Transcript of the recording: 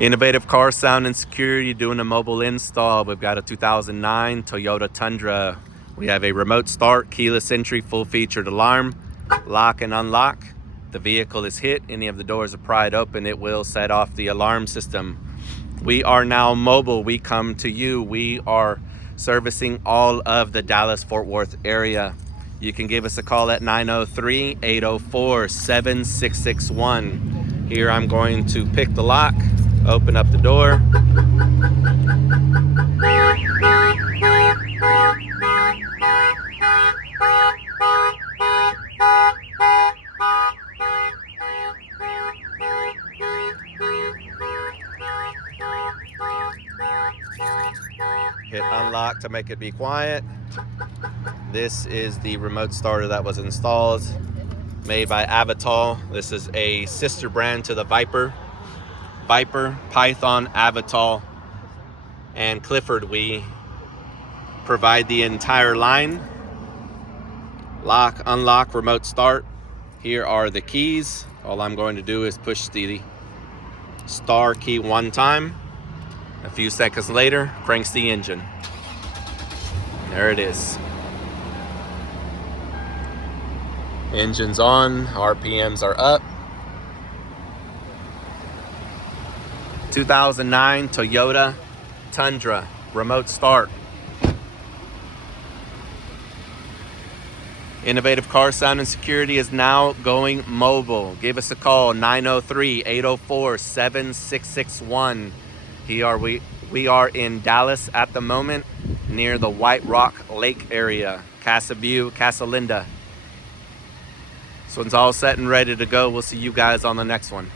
Innovative car sound and security, doing a mobile install. We've got a 2009 Toyota Tundra. We have a remote start, keyless entry, full featured alarm, lock and unlock. The vehicle is hit, any of the doors are pried open, it will set off the alarm system. We are now mobile. We come to you. We are servicing all of the Dallas-Fort Worth area. You can give us a call at 903-804-7661. Here I'm going to pick the lock, open up the door. Hit unlock to make it be quiet. This is the remote starter that was installed, made by AVITAL. This is a sister brand to the Viper, Python, AVITAL, and Clifford. We provide the entire line. Lock, unlock, remote start. Here are the keys. All I'm going to do is push the star key one time. A few seconds later, cranks the engine. There it is. Engine's on, RPMs are up. 2009 Toyota Tundra, remote start. Innovative car sound and security is now going mobile. Give us a call, 903-804-7661. Here we are in Dallas at the moment, near the White Rock Lake area, Casa View, Casa Linda. This one's all set and ready to go. We'll see you guys on the next one.